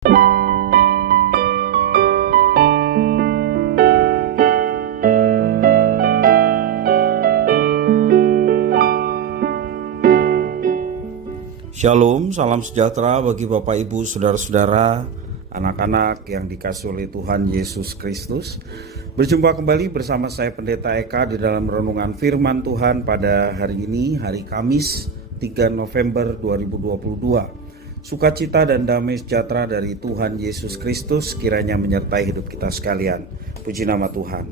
Shalom, salam sejahtera bagi Bapak Ibu, Saudara-saudara, anak-anak yang dikasihi oleh Tuhan Yesus Kristus. Berjumpa kembali bersama saya Pendeta Eka di dalam renungan firman Tuhan pada hari ini, hari Kamis 3 November 2022. Sukacita dan damai sejahtera dari Tuhan Yesus Kristus kiranya menyertai hidup kita sekalian. Puji nama Tuhan.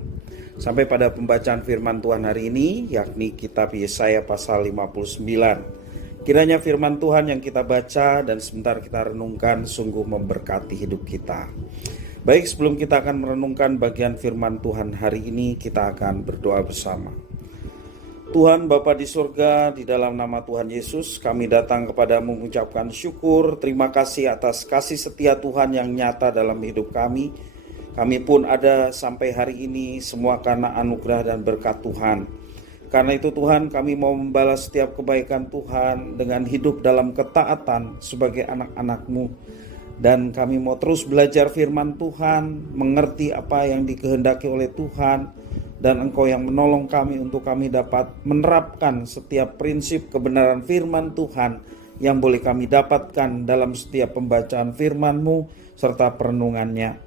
Sampai pada pembacaan firman Tuhan hari ini, yakni kitab Yesaya pasal 59. Kiranya firman Tuhan yang kita baca dan sebentar kita renungkan sungguh memberkati hidup kita. Baik, sebelum kita akan merenungkan bagian firman Tuhan hari ini, kita akan berdoa bersama. Tuhan Bapa di surga, di dalam nama Tuhan Yesus, kami datang kepadamu mengucapkan syukur, terima kasih atas kasih setia Tuhan yang nyata dalam hidup kami. Kami pun ada sampai hari ini semua karena anugerah dan berkat Tuhan. Karena itu Tuhan, kami mau membalas setiap kebaikan Tuhan dengan hidup dalam ketaatan sebagai anak-anak-Mu. Dan kami mau terus belajar firman Tuhan, mengerti apa yang dikehendaki oleh Tuhan. Dan Engkau yang menolong kami untuk kami dapat menerapkan setiap prinsip kebenaran firman Tuhan yang boleh kami dapatkan dalam setiap pembacaan firman-Mu serta perenungannya.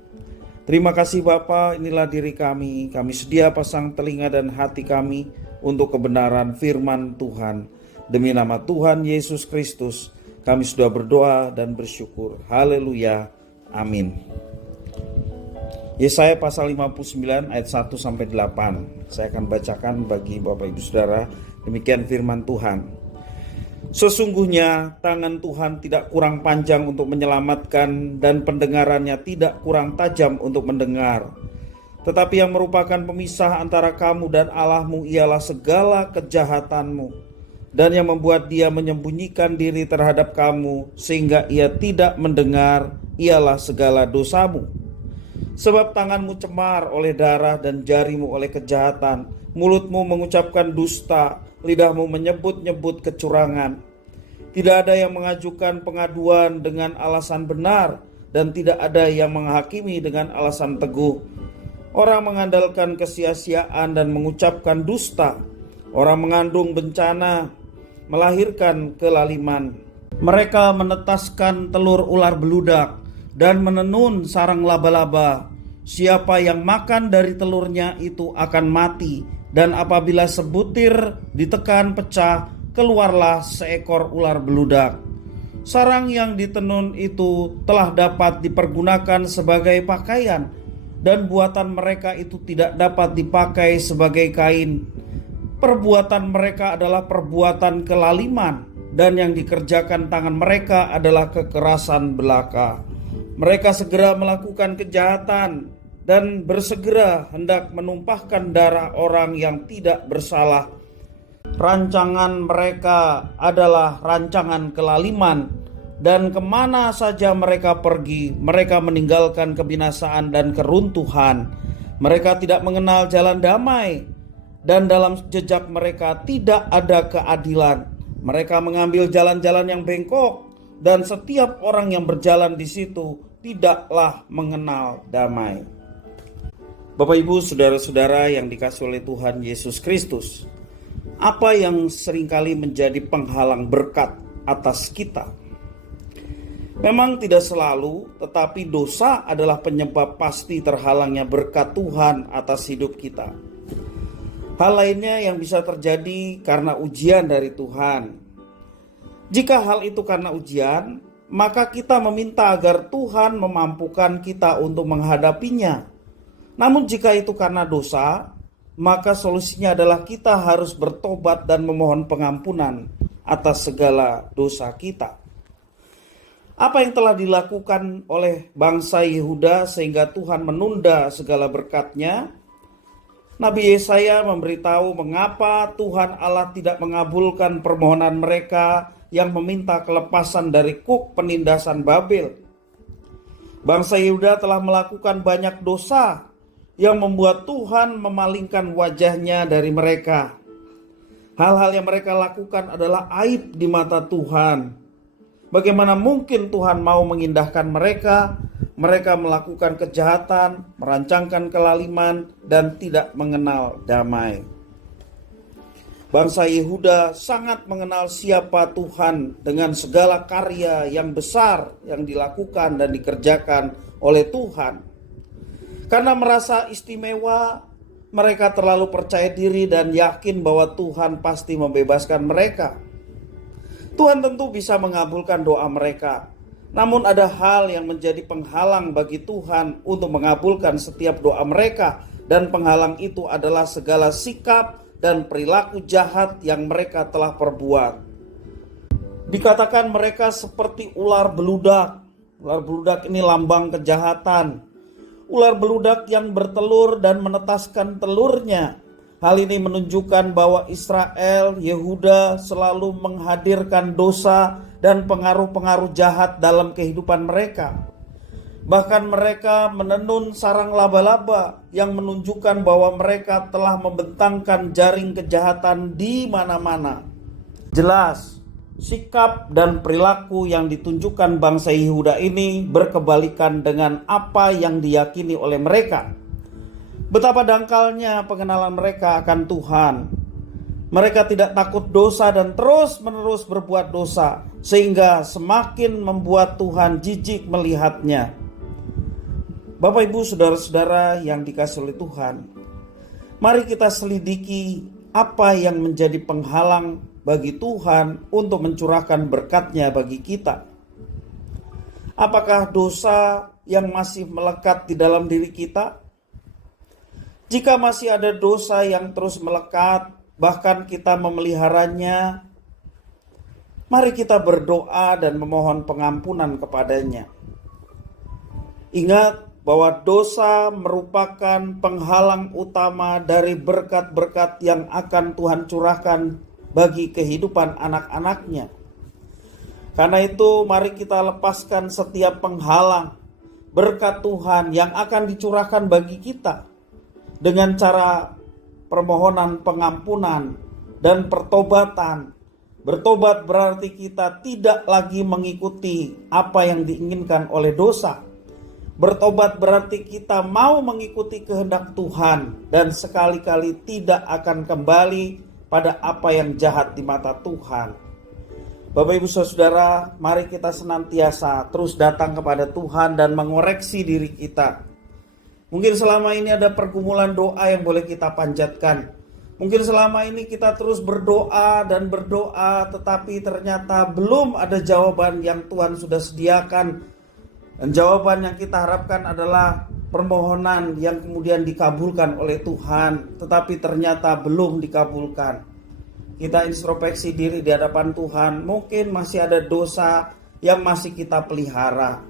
Terima kasih Bapa, inilah diri kami sedia pasang telinga dan hati kami untuk kebenaran firman Tuhan. Demi nama Tuhan Yesus Kristus, kami sudah berdoa dan bersyukur. Haleluya. Amin. Yesaya pasal 59 ayat 1-8. Saya akan bacakan bagi Bapak Ibu Saudara. Demikian firman Tuhan. Sesungguhnya tangan Tuhan tidak kurang panjang untuk menyelamatkan dan pendengarannya tidak kurang tajam untuk mendengar. Tetapi yang merupakan pemisah antara kamu dan Allahmu ialah segala kejahatanmu, dan yang membuat dia menyembunyikan diri terhadap kamu sehingga ia tidak mendengar ialah segala dosamu. Sebab tanganmu cemar oleh darah dan jarimu oleh kejahatan, mulutmu mengucapkan dusta, lidahmu menyebut-nyebut kecurangan. Tidak ada yang mengajukan pengaduan dengan alasan benar, dan tidak ada yang menghakimi dengan alasan teguh. Orang mengandalkan kesia-siaan dan mengucapkan dusta. Orang mengandung bencana, melahirkan kelaliman. Mereka menetaskan telur ular beludak dan menenun sarang laba-laba. Siapa yang makan dari telurnya itu akan mati. Dan apabila sebutir ditekan pecah, keluarlah seekor ular beludak. Sarang yang ditenun itu telah dapat dipergunakan sebagai pakaian, dan buatan mereka itu tidak dapat dipakai sebagai kain. Perbuatan mereka adalah perbuatan kelaliman, dan yang dikerjakan tangan mereka adalah kekerasan belaka. Mereka segera melakukan kejahatan dan bersegera hendak menumpahkan darah orang yang tidak bersalah. Rancangan mereka adalah rancangan kelaliman, dan kemana saja mereka pergi, mereka meninggalkan kebinasaan dan keruntuhan. Mereka tidak mengenal jalan damai, dan dalam jejak mereka tidak ada keadilan. Mereka mengambil jalan-jalan yang bengkok, dan setiap orang yang berjalan di situ tidaklah mengenal damai. Bapak Ibu, Saudara-saudara yang dikasihi oleh Tuhan Yesus Kristus, apa yang seringkali menjadi penghalang berkat atas kita? Memang tidak selalu, tetapi dosa adalah penyebab pasti terhalangnya berkat Tuhan atas hidup kita. Hal lainnya yang bisa terjadi karena ujian dari Tuhan. Jika hal itu karena ujian, maka kita meminta agar Tuhan memampukan kita untuk menghadapinya. Namun jika itu karena dosa, maka solusinya adalah kita harus bertobat dan memohon pengampunan atas segala dosa kita. Apa yang telah dilakukan oleh bangsa Yehuda sehingga Tuhan menunda segala berkat-Nya? Nabi Yesaya memberitahu mengapa Tuhan Allah tidak mengabulkan permohonan mereka yang meminta kelepasan dari kuk penindasan Babel. Bangsa Yehuda telah melakukan banyak dosa yang membuat Tuhan memalingkan wajah-Nya dari mereka. Hal-hal yang mereka lakukan adalah aib di mata Tuhan. Bagaimana mungkin Tuhan mau mengindahkan mereka? Mereka melakukan kejahatan, merancangkan kelaliman, dan tidak mengenal damai. Bangsa Yehuda sangat mengenal siapa Tuhan dengan segala karya yang besar yang dilakukan dan dikerjakan oleh Tuhan. Karena merasa istimewa, mereka terlalu percaya diri dan yakin bahwa Tuhan pasti membebaskan mereka. Tuhan tentu bisa mengabulkan doa mereka. Namun ada hal yang menjadi penghalang bagi Tuhan untuk mengabulkan setiap doa mereka. Dan penghalang itu adalah segala sikap dan perilaku jahat yang mereka telah perbuat. Dikatakan mereka seperti ular beludak. Ular beludak ini lambang kejahatan. Ular beludak yang bertelur dan menetaskan telurnya. Hal ini menunjukkan bahwa Israel, Yehuda selalu menghadirkan dosa dan pengaruh-pengaruh jahat dalam kehidupan mereka. Bahkan mereka menenun sarang laba-laba yang menunjukkan bahwa mereka telah membentangkan jaring kejahatan di mana-mana. Jelas, sikap dan perilaku yang ditunjukkan bangsa Yehuda ini berkebalikan dengan apa yang diyakini oleh mereka. Betapa dangkalnya pengenalan mereka akan Tuhan. Mereka tidak takut dosa dan terus-menerus berbuat dosa, sehingga semakin membuat Tuhan jijik melihatnya. Bapak, Ibu, saudara-saudara yang dikasihi oleh Tuhan, mari kita selidiki apa yang menjadi penghalang bagi Tuhan untuk mencurahkan berkat-Nya bagi kita. Apakah dosa yang masih melekat di dalam diri kita? Jika masih ada dosa yang terus melekat, bahkan kita memeliharanya, mari kita berdoa dan memohon pengampunan kepadanya. Ingat bahwa dosa merupakan penghalang utama dari berkat-berkat yang akan Tuhan curahkan bagi kehidupan anak-anaknya. Karena itu mari kita lepaskan setiap penghalang berkat Tuhan yang akan dicurahkan bagi kita dengan cara permohonan pengampunan dan pertobatan. Bertobat berarti kita tidak lagi mengikuti apa yang diinginkan oleh dosa. Bertobat berarti kita mau mengikuti kehendak Tuhan dan sekali-kali tidak akan kembali pada apa yang jahat di mata Tuhan. Bapak, Ibu, saudara, mari kita senantiasa terus datang kepada Tuhan dan mengoreksi diri kita. Mungkin selama ini ada pergumulan doa yang boleh kita panjatkan. Mungkin selama ini kita terus berdoa dan berdoa, tetapi ternyata belum ada jawaban yang Tuhan sudah sediakan. Dan jawaban yang kita harapkan adalah permohonan yang kemudian dikabulkan oleh Tuhan, tetapi ternyata belum dikabulkan. Kita introspeksi diri di hadapan Tuhan. Mungkin masih ada dosa yang masih kita pelihara.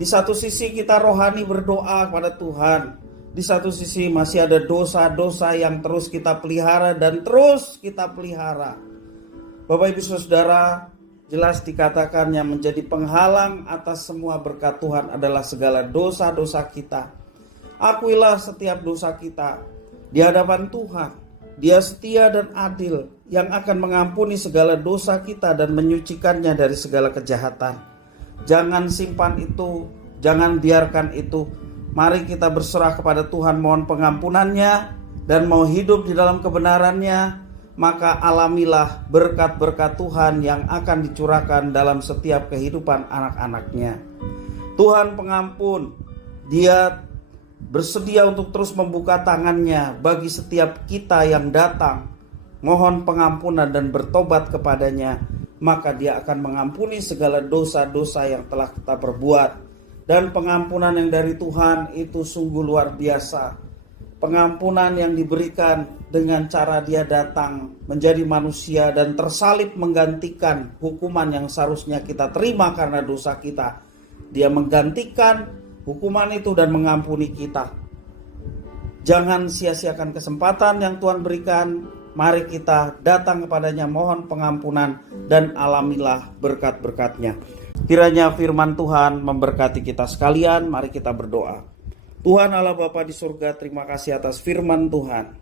Di satu sisi kita rohani berdoa kepada Tuhan. Di satu sisi masih ada dosa-dosa yang terus kita pelihara dan terus kita pelihara. Bapak, Ibu, saudara, jelas dikatakan yang menjadi penghalang atas semua berkat Tuhan adalah segala dosa-dosa kita. Akuilah setiap dosa kita di hadapan Tuhan. Dia setia dan adil yang akan mengampuni segala dosa kita dan menyucikannya dari segala kejahatan. Jangan simpan itu, jangan biarkan itu. Mari kita berserah kepada Tuhan, mohon pengampunannya dan mau hidup di dalam kebenarannya. Maka alamilah berkat-berkat Tuhan yang akan dicurahkan dalam setiap kehidupan anak-anaknya. Tuhan pengampun, Dia bersedia untuk terus membuka tangannya bagi setiap kita yang datang, mohon pengampunan dan bertobat kepadanya. Maka Dia akan mengampuni segala dosa-dosa yang telah kita perbuat. Dan pengampunan yang dari Tuhan itu sungguh luar biasa. Pengampunan yang diberikan dengan cara Dia datang menjadi manusia dan tersalib menggantikan hukuman yang seharusnya kita terima karena dosa kita. Dia menggantikan hukuman itu dan mengampuni kita. Jangan sia-siakan kesempatan yang Tuhan berikan. Mari kita datang kepadanya, mohon pengampunan dan alamilah berkat-berkat-Nya. Kiranya firman Tuhan memberkati kita sekalian. Mari kita berdoa. Tuhan Allah Bapa di surga, terima kasih atas firman Tuhan.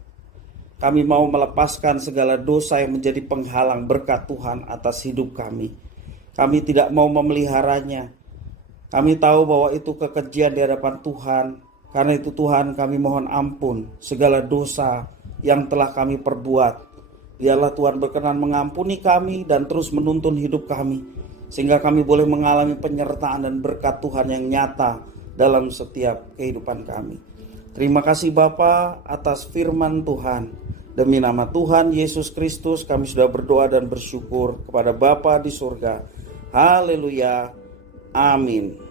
Kami mau melepaskan segala dosa yang menjadi penghalang berkat Tuhan atas hidup kami. Kami tidak mau memeliharanya. Kami tahu bahwa itu kekejian di hadapan Tuhan. Karena itu Tuhan, kami mohon ampun segala dosa yang telah kami perbuat. Biarlah Tuhan berkenan mengampuni kami dan terus menuntun hidup kami, sehingga kami boleh mengalami penyertaan dan berkat Tuhan yang nyata dalam setiap kehidupan kami. Terima kasih Bapa atas firman Tuhan. Demi nama Tuhan Yesus Kristus kami sudah berdoa dan bersyukur kepada Bapa di surga. Haleluya. Amin.